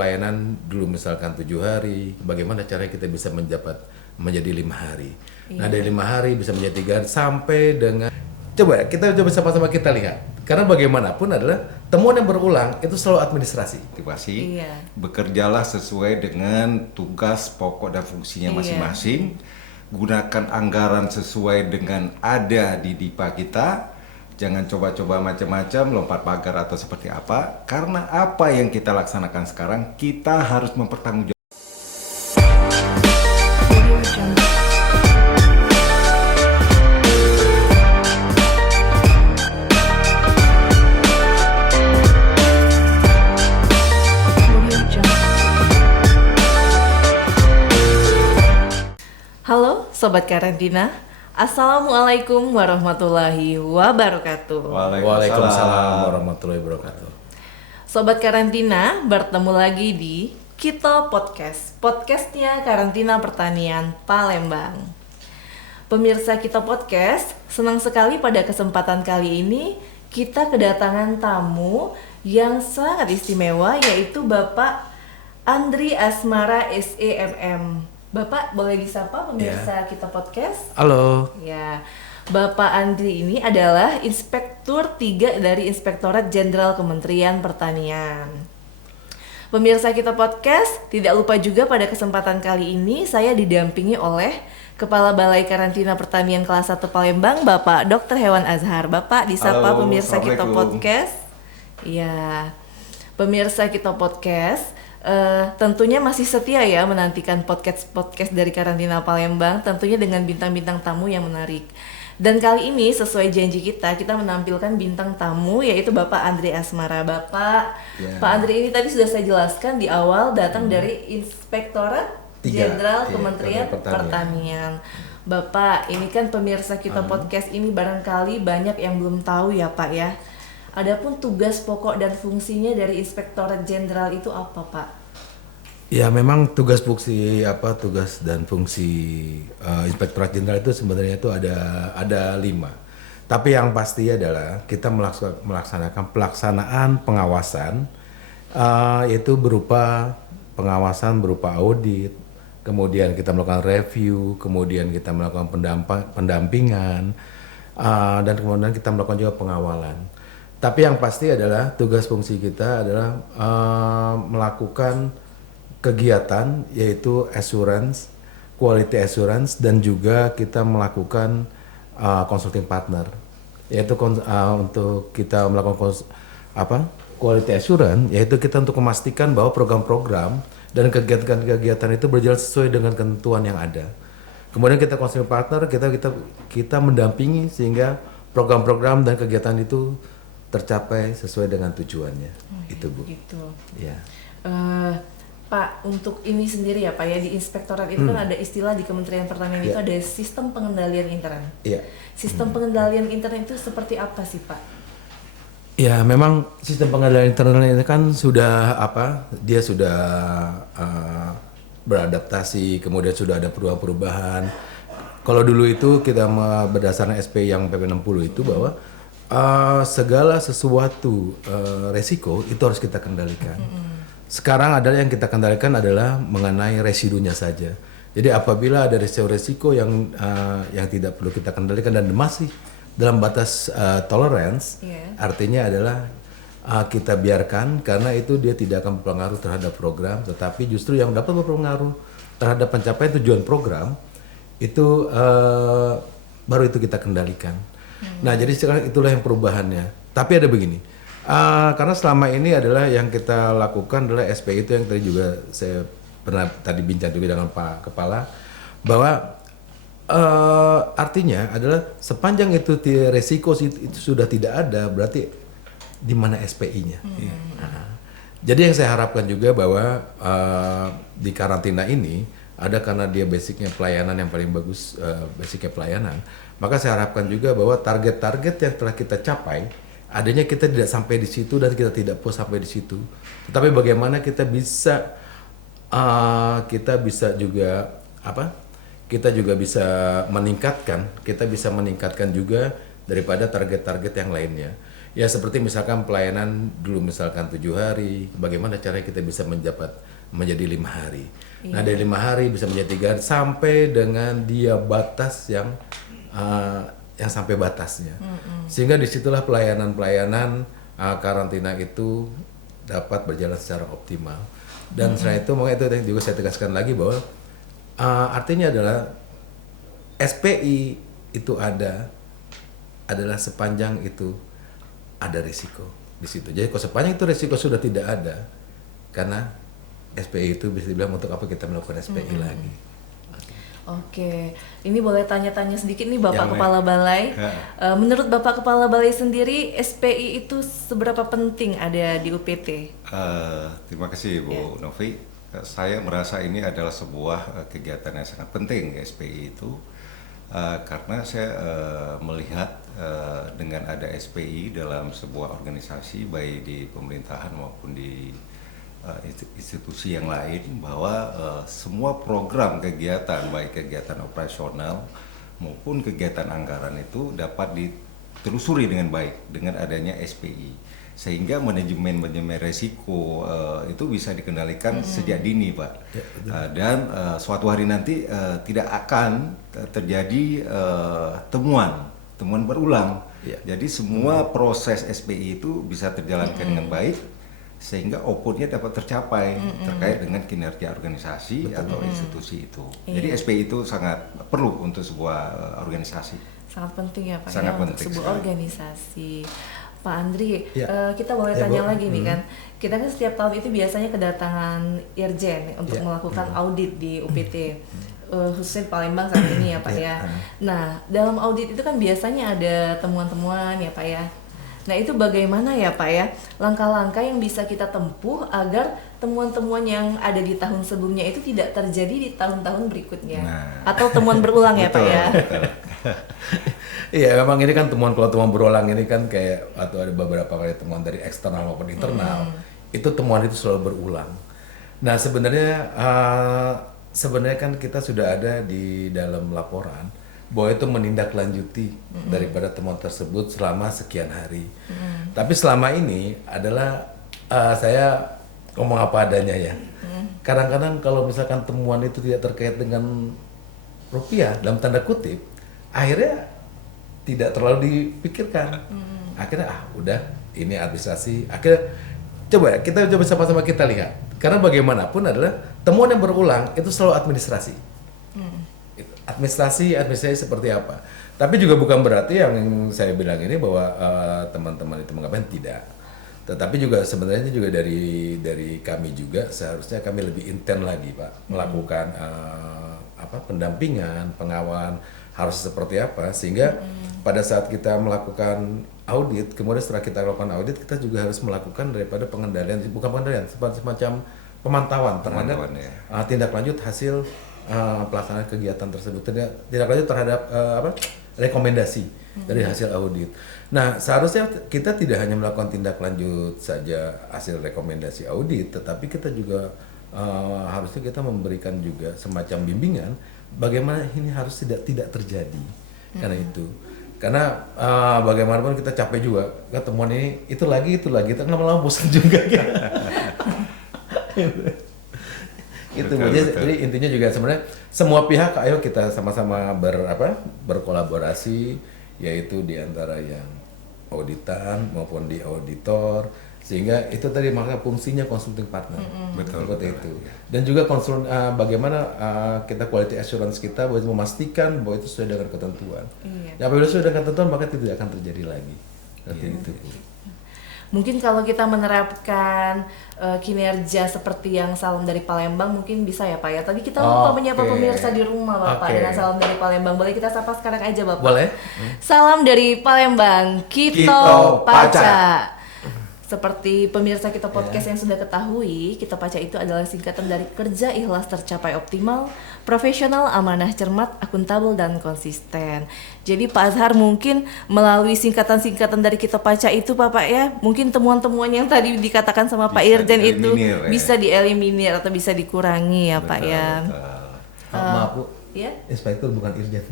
pelayanan dulu misalkan 7 hari, bagaimana caranya kita bisa menjadi 5 hari. Nah dari 5 hari bisa menjadi 3 hari sampai dengan coba kita coba sama-sama kita lihat. Karena bagaimanapun adalah temuan yang berulang itu selalu administrasi. Bekerjalah sesuai dengan tugas pokok dan fungsinya masing-masing. Gunakan anggaran sesuai dengan ada di DIPA kita. Jangan coba-coba macam-macam, lompat pagar atau seperti apa. Karena apa yang kita laksanakan sekarang, kita harus mempertanggungjawabkan. Halo Sobat Karantina, Assalamualaikum warahmatullahi wabarakatuh. Waalaikumsalam warahmatullahi wabarakatuh. Sobat Karantina, bertemu lagi di Kita Podcast, podcastnya Karantina Pertanian Palembang. Pemirsa Kita Podcast, senang sekali pada kesempatan kali ini kita kedatangan tamu yang sangat istimewa, yaitu Bapak Andri Asmara SEMM. Bapak boleh disapa pemirsa Kita Podcast? Halo. Ya, Bapak Andri ini adalah Inspektur 3 dari Inspektorat Jenderal Kementerian Pertanian. Pemirsa Kita Podcast, tidak lupa juga pada kesempatan kali ini saya didampingi oleh Kepala Balai Karantina Pertanian Kelas 1 Palembang, Bapak Dr. Hewan Azhar. Bapak disapa. Halo, pemirsa Kita Podcast. Ya, pemirsa Kita Podcast, tentunya masih setia ya menantikan podcast dari Karantina Palembang, tentunya dengan bintang-bintang tamu yang menarik. Dan kali ini sesuai janji kita menampilkan bintang tamu yaitu Bapak Andri Asmara. Pak Andri ini tadi sudah saya jelaskan di awal datang dari Inspektorat Jenderal Kementerian Pertanian. Bapak, ini kan pemirsa Kita Podcast ini barangkali banyak yang belum tahu ya Pak ya. Adapun tugas pokok dan fungsinya dari Inspektorat Jenderal itu apa, Pak? Ya memang tugas dan fungsi Inspektorat Jenderal itu sebenarnya itu ada 5. Tapi yang pasti adalah kita melaksanakan pelaksanaan pengawasan, yaitu berupa pengawasan berupa audit, kemudian kita melakukan review, kemudian kita melakukan pendampingan, dan kemudian kita melakukan juga pengawalan. Tapi yang pasti adalah tugas fungsi kita adalah melakukan kegiatan yaitu assurance, quality assurance, dan juga kita melakukan consulting partner. Yaitu untuk kita melakukan quality assurance, yaitu kita untuk memastikan bahwa program-program dan kegiatan-kegiatan itu berjalan sesuai dengan ketentuan yang ada. Kemudian kita consulting partner, kita mendampingi sehingga program-program dan kegiatan itu tercapai sesuai dengan tujuannya. Itu Bu. Gitu. Ya. Pak, untuk ini sendiri ya Pak ya, di Inspektorat itu kan ada istilah di Kementerian Pertanian itu ada sistem pengendalian intern. Iya. Sistem pengendalian intern itu seperti apa sih Pak? Ya memang sistem pengendalian internal ini kan sudah dia sudah beradaptasi, kemudian sudah ada perubahan-perubahan. Kalau dulu itu kita berdasarkan SP yang PP 60 itu bahwa segala sesuatu resiko itu harus kita kendalikan. Sekarang adalah yang kita kendalikan adalah mengenai residunya saja. Jadi apabila ada resiko yang tidak perlu kita kendalikan dan masih dalam batas tolerance, artinya adalah kita biarkan karena itu dia tidak akan berpengaruh terhadap program, tetapi justru yang dapat berpengaruh terhadap pencapaian tujuan program itu baru itu kita kendalikan. Nah jadi sekarang itulah yang perubahannya. Tapi ada begini, karena selama ini adalah yang kita lakukan adalah SP itu yang tadi juga saya pernah tadi bincang juga dengan Pak Kepala, bahwa artinya adalah sepanjang itu resiko itu sudah tidak ada, berarti di mana SPI-nya. Jadi yang saya harapkan juga bahwa di karantina ini ada karena dia basicnya pelayanan yang paling bagus, basicnya pelayanan. Maka saya harapkan juga bahwa target-target yang telah kita capai, adanya kita tidak sampai di situ dan kita tidak puas sampai di situ. Tetapi bagaimana kita bisa juga kita juga bisa meningkatkan juga daripada target-target yang lainnya. Ya seperti misalkan pelayanan dulu misalkan 7 hari, bagaimana caranya kita bisa menjadi 5 hari. Nah dari 5 hari bisa menjadi 3 hari sampai dengan dia batas yang sampai batasnya. Sehingga disitulah pelayanan karantina itu dapat berjalan secara optimal. Dan selain itu makanya itu yang juga saya tegaskan lagi bahwa artinya adalah SPI itu adalah sepanjang itu ada risiko di situ. Jadi kalau sepanjang itu risiko sudah tidak ada, karena SPI itu bisa dibilang untuk apa kita melakukan SPI lagi. Oke, ini boleh tanya-tanya sedikit nih Bapak Kepala Balai. Menurut Bapak Kepala Balai sendiri, SPI itu seberapa penting ada di UPT? Terima kasih Bu Novi. Saya merasa ini adalah sebuah kegiatan yang sangat penting SPI itu. Karena saya melihat dengan ada SPI dalam sebuah organisasi baik di pemerintahan maupun di institusi yang lain, bahwa semua program kegiatan baik kegiatan operasional maupun kegiatan anggaran itu dapat ditelusuri dengan baik dengan adanya SPI, sehingga manajemen resiko itu bisa dikendalikan sejak dini, Pak. Dan suatu hari nanti tidak akan terjadi temuan berulang. Jadi semua proses SPI itu bisa terjalankan dengan baik, sehingga outputnya dapat tercapai terkait dengan kinerja organisasi atau institusi itu. Jadi SPI itu sangat perlu untuk sebuah organisasi. Sangat penting ya Pak, sangat ya, penting untuk sebuah sekali. organisasi. Pak Andri, kita boleh tanya lagi nih kan, kita kan setiap tahun itu biasanya kedatangan Irjen untuk melakukan audit di UPT, khususnya di Palembang saat ini ya Pak ya. Nah, dalam audit itu kan biasanya ada temuan-temuan ya Pak ya. Nah itu bagaimana ya Pak ya, langkah-langkah yang bisa kita tempuh agar temuan-temuan yang ada di tahun sebelumnya itu tidak terjadi di tahun-tahun berikutnya, atau temuan berulang ya Pak ya. Iya, memang ini kan kalau temuan berulang ini kan kayak atau ada beberapa kali temuan dari eksternal maupun internal, itu temuan itu selalu berulang. Nah sebenarnya kan kita sudah ada di dalam laporan bahwa itu menindaklanjuti daripada temuan tersebut selama sekian hari. Tapi selama ini adalah saya ngomong apa adanya ya. Kadang-kadang kalau misalkan temuan itu tidak terkait dengan rupiah dalam tanda kutip, akhirnya tidak terlalu dipikirkan. Akhirnya udah ini administrasi. Akhirnya kita coba sama-sama kita lihat. Karena bagaimanapun adalah temuan yang berulang itu selalu administrasi. Administrasi seperti apa. Tapi juga bukan berarti yang saya bilang ini bahwa teman-teman itu mengatakan tidak. Tetapi juga sebenarnya juga dari kami juga seharusnya kami lebih intens lagi Pak melakukan pendampingan, pengawalan harus seperti apa, sehingga pada saat kita melakukan audit, kemudian setelah kita lakukan audit kita juga harus melakukan daripada pengendalian, bukan pengendalian, semacam pemantauan terhadap tindak lanjut hasil pelaksanaan kegiatan tersebut, tidak lanjut terhadap rekomendasi dari hasil audit. Nah seharusnya kita tidak hanya melakukan tindak lanjut saja hasil rekomendasi audit, tetapi kita juga harusnya kita memberikan juga semacam bimbingan bagaimana ini harus tidak terjadi. Karena bagaimanapun kita capek juga ketemuan ini itu lagi kita lama-lama bosan juga. Jadi intinya juga sebenarnya semua pihak ayo kita sama-sama berkolaborasi, yaitu di antara yang auditan maupun di auditor, sehingga itu tadi makanya fungsinya consulting partner. Betul itu. Dan juga bagaimana kita quality assurance kita buat memastikan bahwa itu sesuai dengan ketentuan. Ya, apabila sesuai dengan ketentuan maka itu tidak akan terjadi lagi. Itu. Mungkin kalau kita menerapkan kinerja seperti yang Salam dari Palembang mungkin bisa ya Pak ya. Tadi kita lupa menyapa pemirsa di rumah Bapak dengan Salam dari Palembang. Boleh kita sapa sekarang aja Bapak? Boleh. Salam dari Palembang, Kito Paca. Seperti pemirsa Kito Podcast yang sudah ketahui, Kito Paca itu adalah singkatan dari kerja ikhlas tercapai optimal, profesional, amanah, cermat, akuntabel, dan konsisten. Jadi Pak Azhar mungkin melalui singkatan-singkatan dari Kito Paca itu Bapak ya, mungkin temuan-temuan yang tadi dikatakan sama Pak Irjen itu bisa dieliminir atau bisa dikurangi ya Pak ya. Maaf Bu, ya? Inspektur bukan Irjen.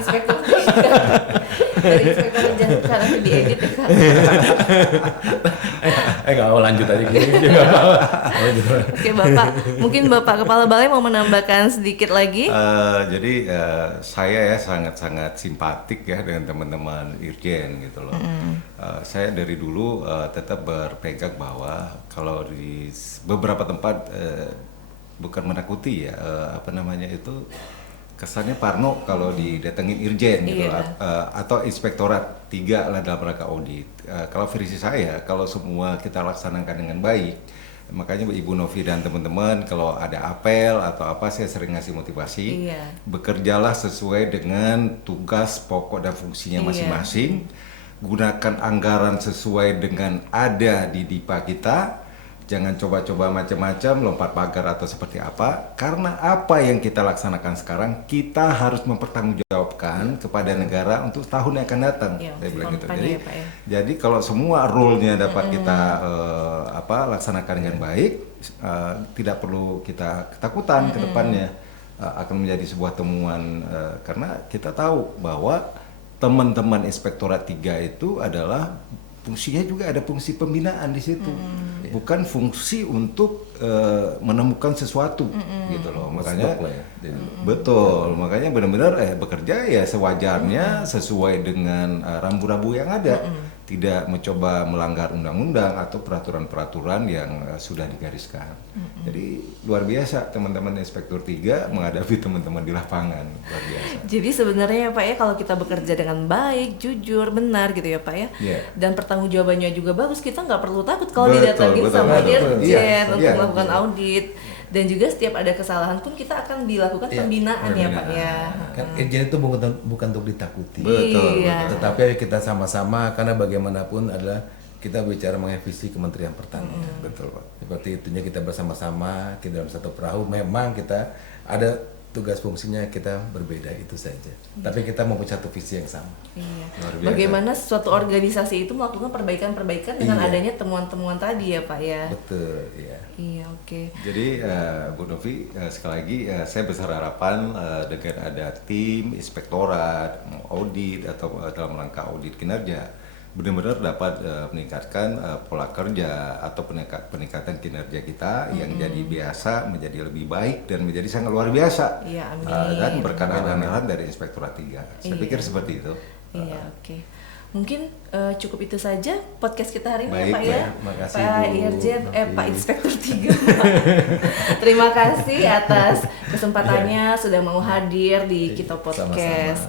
Inspektur. Dari Inspektur Jenderal karena diedit ya Kak. Nggak mau lanjut aja gini. Nggak apa-apa. Oke Bapak, mungkin Bapak Kepala Balai mau menambahkan sedikit lagi? Jadi saya ya sangat-sangat simpatik ya dengan teman-teman Irjen gitu loh. Saya dari dulu tetap berpegang bahwa kalau di beberapa tempat bukan menakuti ya, apa namanya itu kesannya parno kalau didatengin Irjen gitu atau Inspektorat 3 lah dalam rangka audit. Kalau versi saya, kalau semua kita laksanakan dengan baik, makanya Ibu Novi dan teman-teman kalau ada apel atau apa saya sering ngasih motivasi, bekerjalah sesuai dengan tugas pokok dan fungsinya masing-masing, gunakan anggaran sesuai dengan ada di DIPA kita. Jangan coba-coba macam-macam, lompat pagar atau seperti apa. Karena apa yang kita laksanakan sekarang, kita harus mempertanggungjawabkan kepada negara untuk tahun yang akan datang. Saya bilang gitu. Jadi kalau semua rule-nya dapat kita laksanakan dengan baik, tidak perlu kita ketakutan ke depannya. Akan menjadi sebuah temuan karena kita tahu bahwa teman-teman Inspektorat 3 itu adalah fungsinya juga ada fungsi pembinaan di situ, bukan fungsi untuk menemukan sesuatu, gitu loh. Makanya betul, makanya benar-benar bekerja ya sewajarnya sesuai dengan rambu-rambu yang ada, tidak mencoba melanggar undang-undang atau peraturan-peraturan yang sudah digariskan. Jadi luar biasa teman-teman Inspektur 3 menghadapi teman-teman di lapangan, luar biasa. Jadi sebenarnya ya Pak ya, kalau kita bekerja dengan baik, jujur, benar gitu ya Pak ya, dan pertanggungjawabannya juga bagus, kita nggak perlu takut kalau didatangin sama Dirjen untuk melakukan audit. Dan juga setiap ada kesalahan pun kita akan dilakukan pembinaan ya Pak ya. Kan Irjen itu bukan untuk ditakuti. Betul. Tetapi kita sama-sama, karena bagaimanapun adalah kita bicara mengenai visi Kementerian Pertanian. Betul Pak. Seperti itunya kita bersama-sama, kita dalam satu perahu. Memang kita ada tugas fungsinya kita berbeda, itu saja. Tapi kita mempunyai satu visi yang sama. Bagaimana suatu organisasi itu melakukan perbaikan-perbaikan dengan adanya temuan-temuan tadi ya Pak ya. Betul, Iya, oke. Jadi Bu Novi, sekali lagi saya besar harapan dengan ada tim inspektorat, audit atau dalam rangka audit kinerja, benar-benar dapat meningkatkan pola kerja atau peningkatan kinerja kita yang jadi biasa menjadi lebih baik dan menjadi sangat luar biasa. Dan berkat arahan dari Inspektorat 3. Saya pikir seperti itu. Iya, oke. Mungkin cukup itu saja podcast kita hari ini. Baik, ya Pak ya. makasih, Pak Bu Irjen, Novi. Pak Inspektur 3. Terima kasih atas kesempatannya sudah mau hadir di Kita Podcast.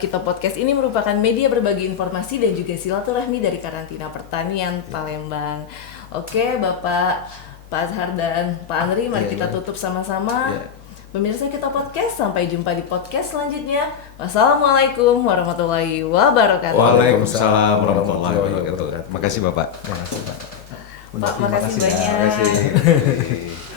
Kita Podcast ini merupakan media berbagi informasi dan juga silaturahmi dari Karantina Pertanian Palembang. Oke, Bapak, Pak Azhar dan Pak Andri, mari kita tutup sama-sama. Pemirsa Kita Podcast, sampai jumpa di podcast selanjutnya. Wassalamualaikum warahmatullahi wabarakatuh. Waalaikumsalam warahmatullahi wabarakatuh. Makasih Bapak. Pak, makasih banyak. Terima kasih.